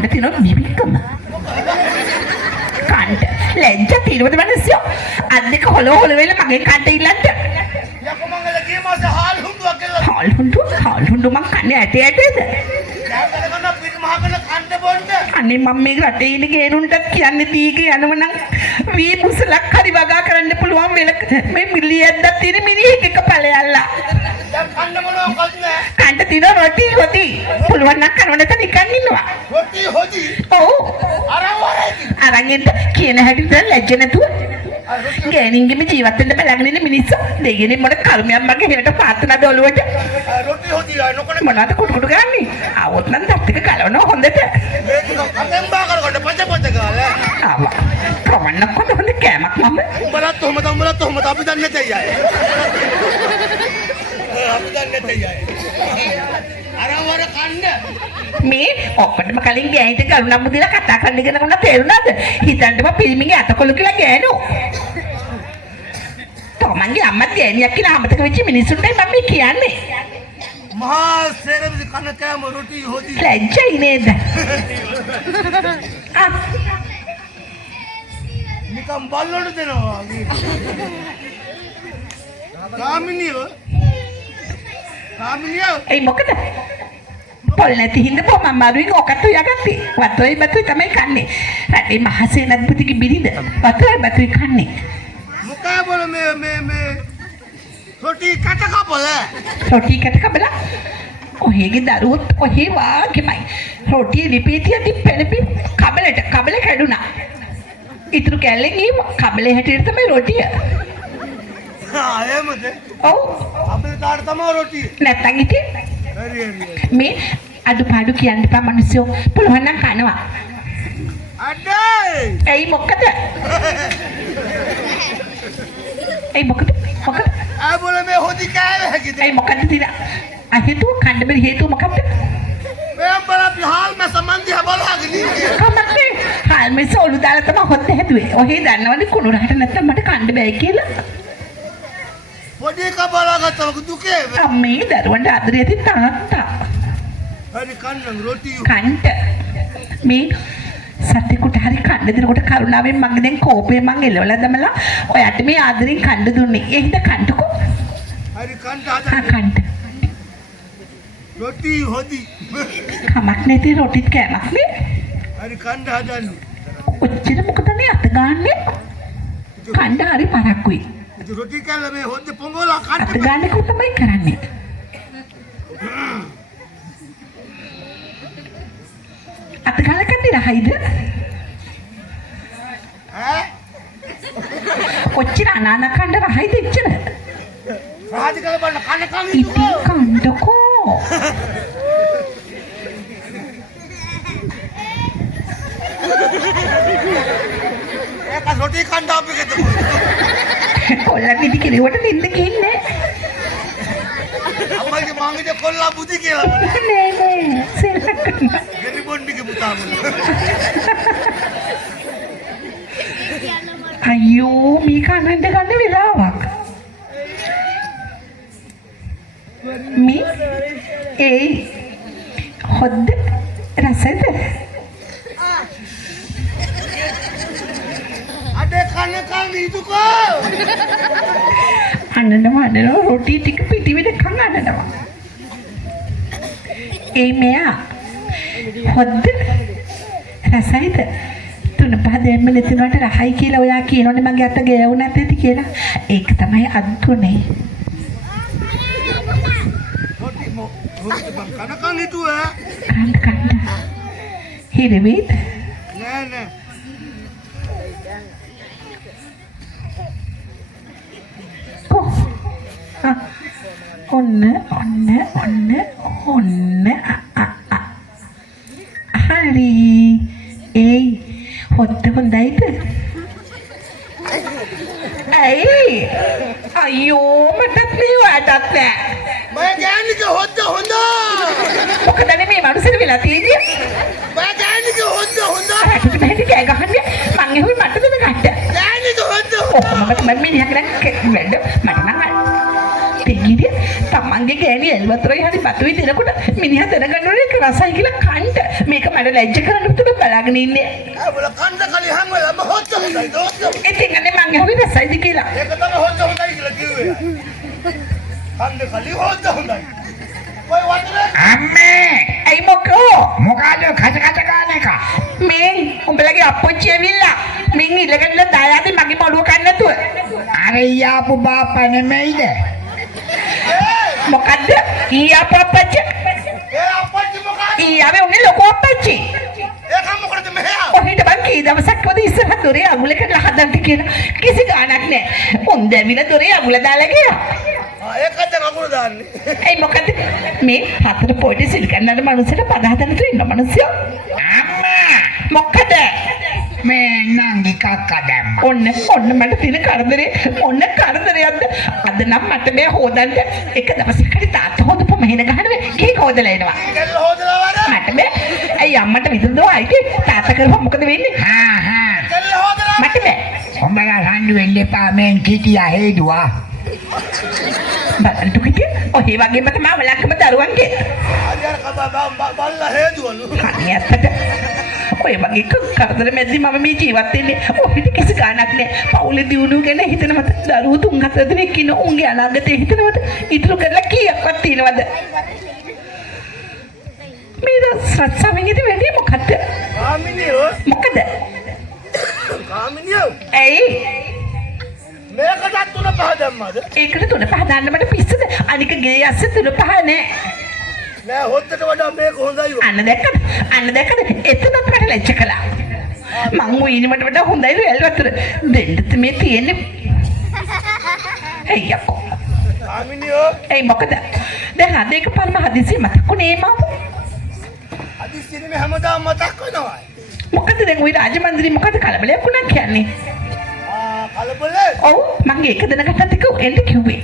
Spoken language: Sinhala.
කන්න තියෙන බිබිකම. කන්න ලැජ්ජ තියෙනවද මිනිස්සු? අත් දෙක හොල වෙලා මගේ කන්න ඉල්ලන්න. යකෝ මංගල ගිය මාසේ හාල් හුඬුවක් කියලා. හාල් හුඬු මං කන්නේ ඇටේද? අනේ මම මේ රටේ ඉන්න ගේනුන්ටත් කියන්නේ තීගේ යනවනම් වී මුසලක් හරි වගා කරන්න පුළුවන් වෙල මේ මිලියක්ක් තියෙන මිනිහෙක් එක ඵලයල්ලා. දැන් කන්න මොනවද කන්නේ? කන්න තින රොටි හොදි. පුළුවන් නම් කනව නැත නිකන් ඉන්නවා. රොටි හොදි. ඔව්. අරන් එන්න කියන හැටිට ලැජ්ජ නැතුව. ගෑනින්ගෙම ජීවත් වෙන්න බලාගෙන ඉන්න මිනිස්සු දෙයනේ මොන කර්මයක් මගේ හෙලට පාත්නද ඔළුවට. රොටි හොදි නොකනේ මොනවද කුටු කරන්නේ? ආවොත් නම් දත් එක කලවනවා හොඳට. මේක කතෙන් බා කරගන්න පොත ගාලා. ආවා. කවන්න කොහොමද හොඳ කෑමක් මම. උඹලත් ඔහොමද අපි දන්නේ තේ අය. අපි දන්නේ තේ අය. අරවර කන්න. මේ ඔක්කොටම කලින් ගෑනිට කරුණම් මුදලා කතා කරන්න ඉගෙන ගන්න තේරුණාද? හිතන්නම පිරිමිගේ අතකොළු කියලා ගෑනෝ. තමන්ගේ අම්මත් ගෑනියක් කියලා අමතක වෙච්ච මිනිස්සුන්ටයි මම මේ කියන්නේ. මහා සේරවිද කන කෑම රොටි හොදි. ලැජ්ජයි නේද? නිකම් බල්ලොඩ දෙනවා. කාමිනියෝ. ඒ මොකද? පොල් නැති හින්දා මම මාරුවෙන් ඔකට යගත්තේ. වතෝයි බතුයි තමයි කන්නේ. රටේ මහසේනත් පුතිගේ බිරිඳ වතෝයි බතුයි කන්නේ. මොකා බල මේ රොටි කට කපල. රොටි කට කපල. ඔහේගේ දරුවොත් ඔහේ වාගෙමයි. රොටි ලිපේතියදී පෙළපි කබලට කබල කැඩුනා. ඉතුරු කැල්ලෙන් ගිහින් කබලේ හැටියට තමයි රොටිය. එහෙමද? ඔව්. අපේ තාට තමයි රොටිය. නැත්තම් ඉතින් හරි. මේ අඩුපාඩු කියන්න එපා මිනිස්සු. පුළුවන් නම් කනවා. අඩේ! එයි මොකද? එයි මොකද? ආ බොල මේ හොදි කෑවේ හැකිද? එයි මොකද තියන? හේතුව කන්න බැරි හේතුව මොකද්ද? මේ බල අපි හාල් මැස මන්දි හබලාගෙන ඉන්නේ. කමන්නේ. හාල් මැස ඔලු දාලා තමයි හොත් හැදුවේ. ඔහේ දන්නවනේ කුණු රහට නැත්තම් මට කන්න බෑ කියලා. පොඩි කබලාගත්තම දුකේ. අම්මේ දරුවන්ට ආදරේ ඇති තාත්තා. හරි කන්න රොටි. කන්ට. මේ සතෙකුට හරි කන්න දෙනකොට කරුණාවෙන් මගේ දැන් කෝපේ මං එලවලා දමලා ඔයාට මේ ආදරෙන් කන්න දුන්නේ. ඒ හින්දා කන්නකෝ. හරි කන්න ආ හදන්න. කන්න. රොටි හොදි. කමක් නැති රොටිත් කෑමක් නේ. හරි කන්න හදන්න. ඔච්චර මොකදනේ අත ගන්නෙ? කන්න හරි පරක්කුයි. ඉතින් රොටි කැල්ල මේ හොද්ද පොඟෝලා කන්න. අත ගන්න කොට තමයි කරන්නේ. අත ගාලා කන්නේ රහයිද? ඈ? ඔච්චර අනාන කන්න රහයිද එච්චර? රාජි කල බලන්න කන්න කන්න ඉතින් කන්නකෝ. ඒක රොටි කන්න අපි ගෙත. කොල්ලා පිටි කෙරුවට නින්ද ගින්නේ අම්මගේ මංගිට කොල්ලා බුදි කියලා වල. නෑ සෙල්ලම් ගෙරි බොන්ඩිගේ පුතා මොන. අයියෝ මේ කනන්ද ගන්න වෙලාවක් මේ ඒ හොද්ද රසද අඩේ කන්න ඉදුකෝ. අන්නනවා රොටි ටික පිටි වෙනකන් අන්නනවා ඒ මෙයා හොද්ද රසයිද තුන පහ දෙන්න නැතිවට රහයි කියලා ඔයා කියනෝනේ මගේ අත ගෑවුණත් ඇති කියලා ඒක තමයි අද්දුනේ කනකන් හිතුවා කන්න හිරෙවිද නෑ ඔන්න හරි ඒ හොත්ත හොඳයිද ඇයි අයියෝ මටත් මේ වටත් නෑ මම ගෑනික හොද්ද හොඳ මොකද මේ මනුස්සර වෙලා තියෙන්නේ මම ගෑනික හොද්ද හොඳ රටට බැහැටි කෑ ගහන්නේ මං එහුයි මට දෙන ගන්න ගෑනික හොද්ද ඔක්කොම මම මිනිහා කියලා වැඩ මට නම් දෙගිරි තමන් මගේ ගෑණි එල්වතරයි හරි බතුයි දෙනකොට මිනිහා දැනගන්න ඕනේ ඒක රසයි කියලා කන්න. මේක මට ලැජ්ජ කරන්න තුන බලාගෙන ඉන්නේ. बोला कांदा खाली हम वाला मैं होता हूँ दाई दोस्त ඉතින් අනේ මං ඇහුවේ රසයිද කියලා. एक तो मैं होता हूँ दाई के लगी हुई है कांदा खाली होता हूँ दाई कोई बात नहीं අම්මේ ඇයි මොකෝ? මොකද කච කච ගන්න එක මේ උඹලගේ අප්පච්චි ඇවිල්ලා මින් ඉලගන්න දායාදී මගේ පොළුව කන්න නැතුව. අර යාපු බාප්පා නෙමෙයිද මොකද්ද? ඊයා අප්පච්චි. ये आपस में मुका ඊයාවේ උනේ ලොකු අප්පච්චි. एक हम मुकरते में है ඔහිට බං කී දවසක් වද ඉස්සරහ දොරේ අගුලකට හදන්න කියලා කිසි ගාණක් නැහැ. උන් දැවිලා දොරේ අගුල දාලා ගියා. हाँ एक का जगह गुरु दान ඇයි මොකද මේ හතර පොඩි සිල් ගන්නන මනුස්සයට පද හදන්න තු ඉන්න මනුස්සයෝ අම්මා මොකද මේ නංගි කක්කා දැම්මා ඔන්න මට තියෙන කරදරේ ඔන්න කරදරයක්ද අද නම් මට මේ හොදන්න එක දවසක් හරි තාත්තා හොදපු මෙහෙන ගහනවා කීක හොදලා එනවා कल हो जला वाला මට මේ ඇයි අම්මට විදුදෝ ආයිති තාත්තා කරපුවා මොකද වෙන්නේ හා හා कल हो जला මට බෑ උඹලා රණ්ඩු වෙන්න එපා මෙන් කිටියා හේදුවා බලන්න කිය ඔහේ වගේම තමයි වලක්කම දරුවන්ගේ आज यार कबा बाल्ला है दुआलू අනේ ඇත්තට ඔය වගේ කරදර මැද්දි මම මේ ජීවත් වෙන්නේ ඔහිට කිසි ගාණක් නැහැ පවුලේ දියුණුව ගැන හිතනවද දරුවෝ 3-4 දෙනෙක් ඉන්න උන්ගේ අනාගතේ හිතනවද ඉතුරු කරලා කීයක්වත් තියනවද මේ සත්සමිනියද වෙන්නේ මොකද්ද कामिनियो මොකද कामिनियो ඇයි मैं कदा तूने पहदम मत ඒකට 3-5 දාන්න මට පිස්සුද අනික ගේ ඇස්සේ 3-5 නෑ मैं होते तो वडा मैं को होंदा ही අන්න දැක්කද එතනත් මට ලැජ්ජ කළා මං උයිනමට වඩා හොඳයි වැල්වතර දෙන්නත් මේ තියෙන්නේ අයියෝ कामिनियो ඒ මොකද දැන් අද එක පරම හදිසිය මතකුනේ මම अभी सिने में हमदा मत को ना මොකද දැන් ওই රාජමන්දිරේ මොකද කලබලයක් වුණා කියන්නේ हां कल बोले ඔව් මං ඒක දැනගත්තත් එක එන්න කිව්වේ